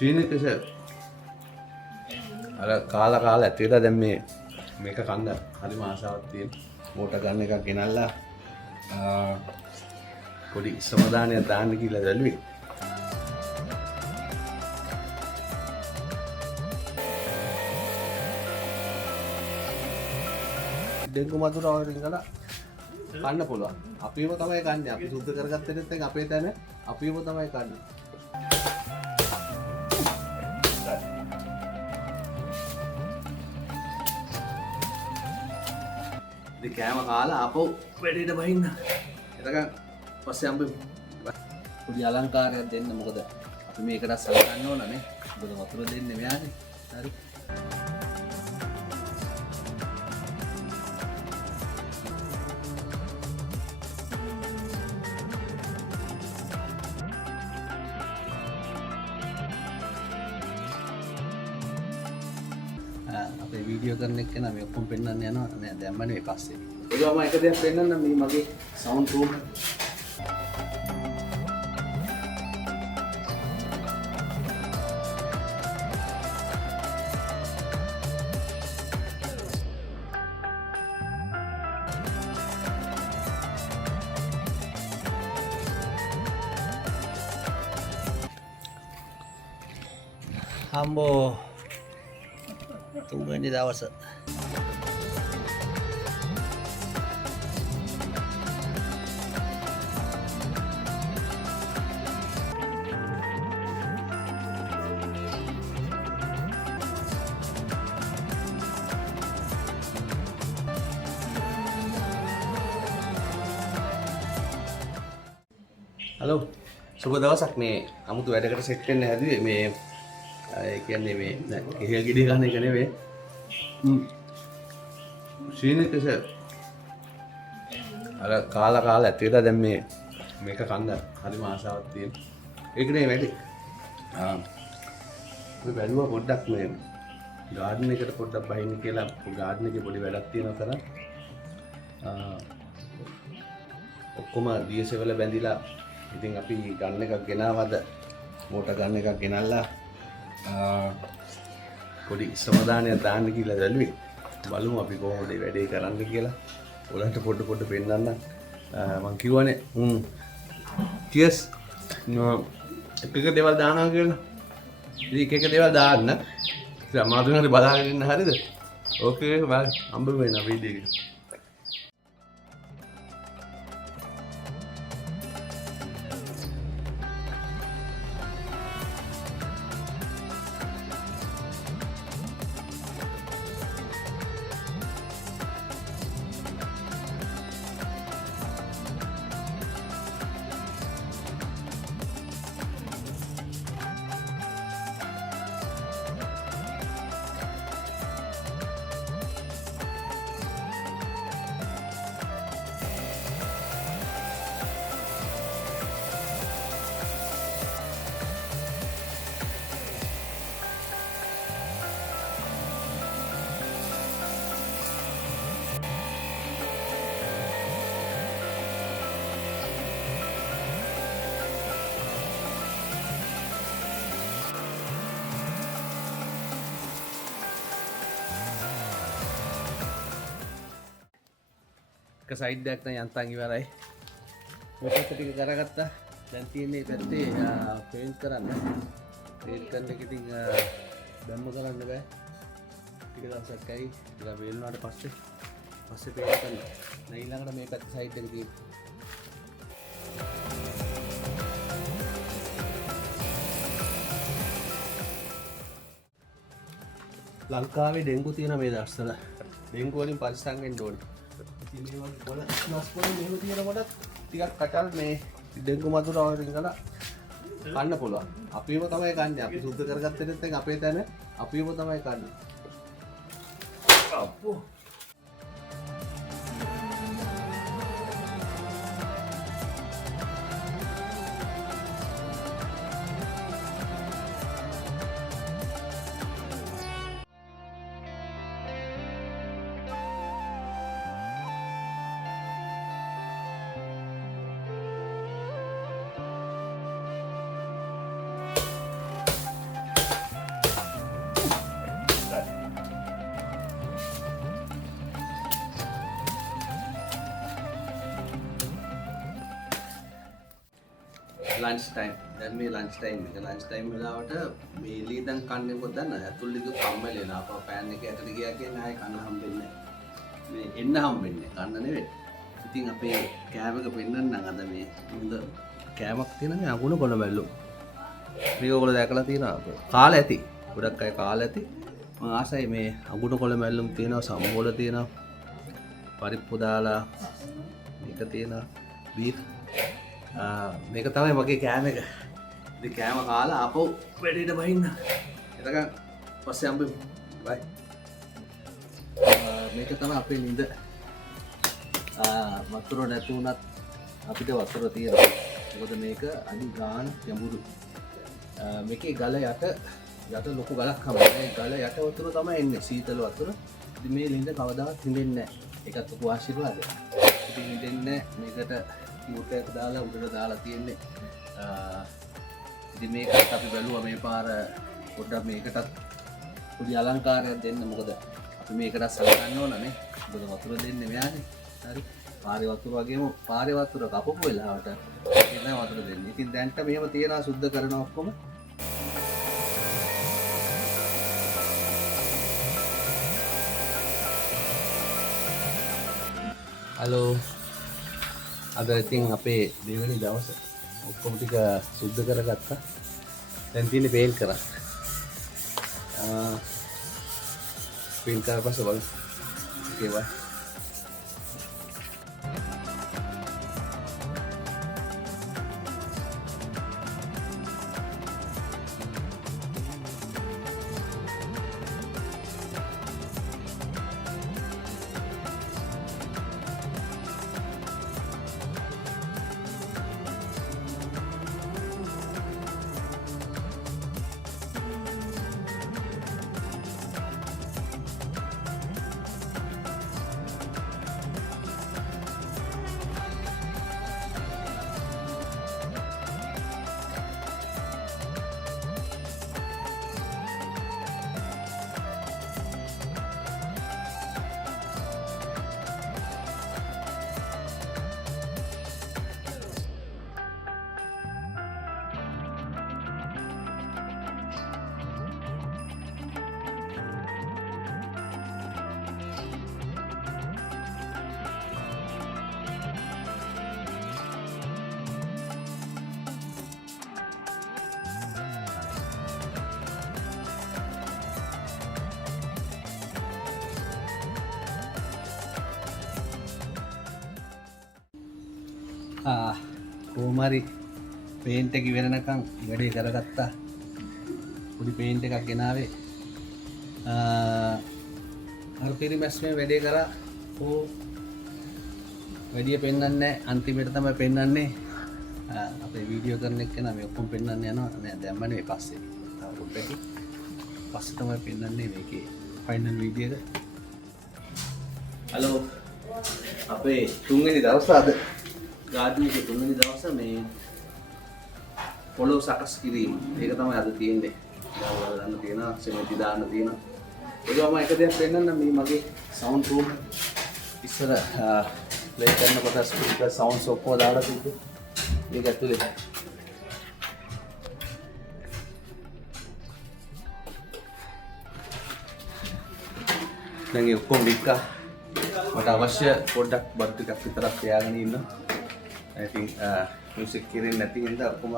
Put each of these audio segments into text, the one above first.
සීනිකස අර කාලා ඇත්තේලා දැන් මේක කන්න හරිම ආසාවක් තියෙන මෝටර් ගන්න එකක් ගෙනල්ලා පොඩි සමාදානයක් දාන්න කියලා දැල්ුවේ. ඩෙංගු මදුර වලින් ගලා කන්න පුළුවන්. අපිම තමයි කන්නේ. අපි සුද්ධ කරගත්තෙත් එක අපේ තැන අපිම තමයි කන්නේ. ඉතින් කෑම කාලා ආපහු වැඩේට බහින්න. එතකන් පස්සේ අම්බ පොඩි අලංකාරයක් දෙන්න. මොකද අපි මේකට සලකන්න ඕන නේ. මොකද වතුර දෙන්නේ මෙයානේ. හරි. අපේ වීඩියෝ කරන එක්කන මේ ඔක්කොම පෙන්වන්න යනවා. මම දැම්මනේ පස්සේ. ඒකම එක දෙයක් පෙන්වන්න මේ මගේ සවුන්ඩ් රූම්. හම්බෝ තුන්වෙනි දවස හලෝ සුබ දවසක්. මේ අමුතු වැඩකට සෙට් වෙන්න හැදුවේ මේ ඒ කියන්නේ මේ කෙහෙල් ගෙඩිය ගන්න එක නෙවෙයි. සීනිකස අර කාලා ඇත්තේලා දැන් මේක කන්න හරිම ආසාවක් තියෙන. ඒක නේ වැඩි. අපි බැලුවා පොඩ්ඩක් මේ ගාඩන් එකට පොඩ්ඩක් බහින්න කියලා. ගාඩන් එකේ පොඩි වැඩක් තියෙනවා කරා. ඔක්කොම දියසෙවල බැඳිලා. ඉතින් අපි ගන්න එකක් ගෙනාවද මෝටර් ගන්න එකක් ගෙනල්ලා පොඩි සමාදානයක් දාන්න කියලා දැල්ුවේ. බලමු අපි කොහොමද වැඩේ කරන්න කියලා. ඔයාලන්ට පොඩ පෙන්නන්න. මං කිව්වනේ චියර්ස් එක දේවල් දානවා කියලා. ඉතින් එක දේවල් දාන්න. ඉතින් අමාරුවෙන් හරි බලාගෙන ඉන්න හරිද? ඕකේ බයි හම්බ වෙනවා වීඩියෝ එක. එක සයිඩ් එකක් නම් යන්තම් ඉවරයි. මොකක්ද ටික කරගත්තා. දැන් තියෙන්නේ පැත්තේ පේන්ට් කරන්න. පේන්ට් කරන එක ඉතින් දැම්ම කරන්න බෑ. ටික දවසක් ඇයි. ඉතින් වේලුණාට පස්සේ පේන්ට් කරනවා. දැන් ඊළඟට මේ පැත්ත සයිඩ් එක තියෙනවා. ලංකාවේ ඩෙන්ගු තියෙන මේ දවස්වල. ඩෙන්ගු වලින් පරිස්සම් වෙන්න ඕනේ. ඉතින් මේ වගේ පොළ නස්පොළ මෙහෙම තියෙනකොට ටිකක් කචල් මේ ඩෙන්ගු මදුර වලින් ගලා කන්න පුළුවන්. අපිම තමයි කන්නේ. අපි සුද්ධ කරගත්තෙත් එක අපේ තැන අපිම තමයි කන්නේ. අප්පෝ ලන්ච් ටයිම්. දැන් මේ ලන්ච් ටයිම් එක. ලන්ච් ටයිම් වෙලාවට මේ එළිය දැන් කන්නේ මොකද දන්නවද? ඇතුළේ ගිහ කම්මැලි වෙනවා. අපා පෑන් එක ඇටට ගියා කියන්නේ ආයේ කන්න හම්බෙන්නේ නැහැ. මේ එන්න හම්බෙන්නේ කන්න නෙවෙයි. ඉතින් අපේ කෑම එක පෙන්නන්නම් අද මේ හොඳ කෑමක් තියෙන මේ අගුණ කොළඹැල්ලු. මේක ඔයගොල්ලෝ දැකලා තියෙනවා. කාලා ඇති. ගොඩක් අය කාලා ඇති. මම ආසයි මේ අගුණ කොළඹැල්ලුම් තියෙනවා, සම්බෝල තියෙනවා. පරිප්පු දාලා මේක තියෙනවා. බීෆ්. මේක තමයි මගේ කෑම එක. ඉතින් කෑම කාලා ආපහු වැඩේට බහින්න. එතකන් පස්සේ හම්බෙමු. බයි. මේක තමයි අපේ නිඳ. වතුර නැති වුණත් අපිට වතුර තියෙනවා. මොකද මේක අඩි ගාන ගැඹුරු. මේකේ ගල යට ලොකු ගලක් හම්බුනේ. ගල යට වතුර තමයි එන්නේ, සීතල වතුර. ඉතින් මේ ළිඳ කවදාවත් හින්දෙන්නේ නැහැ. ඒකත් ලොකු ආශිර්වාදයක්. ඉතින් හින්දෙන්නේ මේකට කිව්ටයක් දාලා උඩට දාලා තියෙන්නේ. ඉතින් මේකත් අපි බැලුවා මේ පාර පොඩ්ඩක් මේකටත් පොඩි අලංකාරයක් දෙන්න. මොකද අපි මේකට සලකන්න ඕනනේ. මොකද වතුර දෙන්නේ මෙයානේ. හරි. පාරේ වතුර වගේම පාරේ වතුර කපපු වෙලාවට එන වතුර දෙන්නේ. ඉතින් දැන්ට මෙහෙම තියනවා සුද්ධ කරනවා ඔක්කොම. හලෝ. අද ඉතින් අපේ දෙවෙනි දවස ඔක්කොම ටික සුද්ධ කරගත්තා. දැන් තියෙන්නේ පේන්ට් කරා. පේන්ට් කරලා පස්සේ බලමු. ඒකයි. කොහොමරි පේන්ට් එක ඉවරනකම් වැඩේ කරගත්තා. පොඩි පේන්ට් එකක් ගෙනාවේ. අර පිරිමැස්මේ වැඩේ කරා. වැඩිය පෙන්වන්නේ නැහැ. අන්තිමට තමයි පෙන්වන්නේ. අපේ වීඩියෝ කරන එක නම් මේ ඔක්කොම පෙන්වන්න යනවා. නෑ දැම්මනේ පස්සේ. තව පොඩ්ඩක් පස්සේ තමයි පෙන්වන්නේ මේකේ ෆයිනල් වීඩියෝ එක. හලෝ. අපේ තුන්වෙනි දවස අද. ගාඩන් එකේ තුන්වෙනි දවස මේ පොළොව සකස් කිරීම. ඒක තමයි අද තියෙන්නේ. දාලා දාන්න තියෙනවා, සිමෙන්ති දාන්න තියෙනවා. ඒකම එක දෙයක් පෙන්නන්න මේ මගේ සවුන්ඩ් රූම් ඉස්සර ප්ලේ කරනකොට ස්පීකර් සවුන්ඩ්ස් ඔක්කොම දාලා තිබ්බේ. ඒක ඇතුලේ. දැන් ඒ ඔක්කොම වික්කා. මට අවශ්‍ය පොඩ්ඩක් බඩු ටිකක් විතරක් තියාගෙන ඉන්න. ඉතින් මියුසික් කිරෙන්නේ නැති හින්දා ඔක්කොම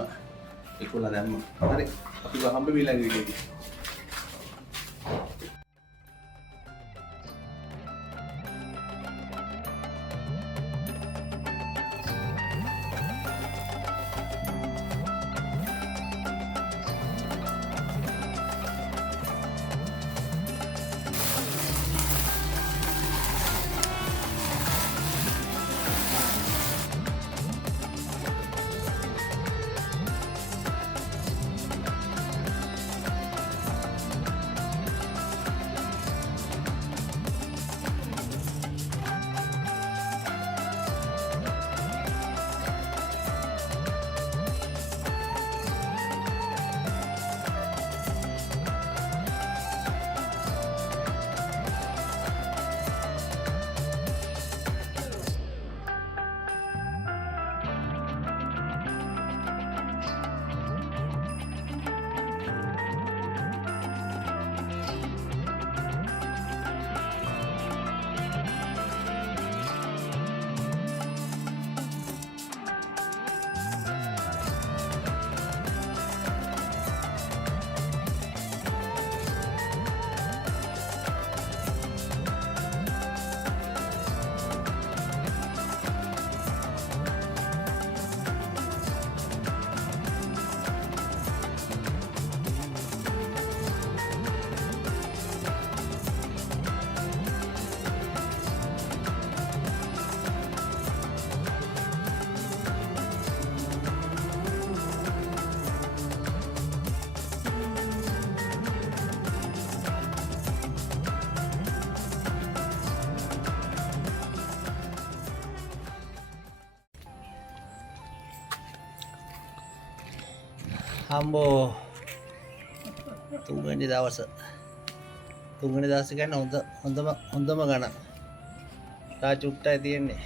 ඒකෝලා දැම්මා. හරි. අපි හම්බ වෙලා වීඩියෝ එක. අම්බෝ තුන්වෙනි දවස ගන්න හොඳම ගණ තා චුට්ටයි තියෙන්නේ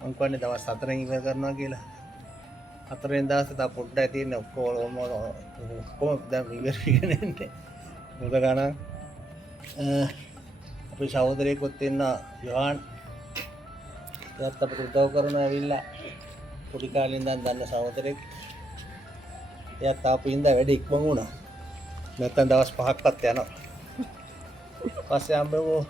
මං කියන්නේ දවස් 4න් ඉවර කරනවා කියලා 4 වෙනි දවසේ තා පොඩ්ඩයි තියෙන්නේ ඔක්කොම දැන් ඉවර වෙගෙන ඉන්නේ මොකද ගණන් අපේ සහෝදරයෙකුත් ඉන්න යොහාන් එයාත් අපිට උදව් කරනවා ඇවිල්ලා පොඩි කාලේ ඉඳන් දන්න සහෝදරයෙක් එයාත් ආපු ඉඳන් වැඩ ඉක්මන් වුණා නැත්තම් දවස් 5ක්වත් යනවා පස්සේ අම්බෝ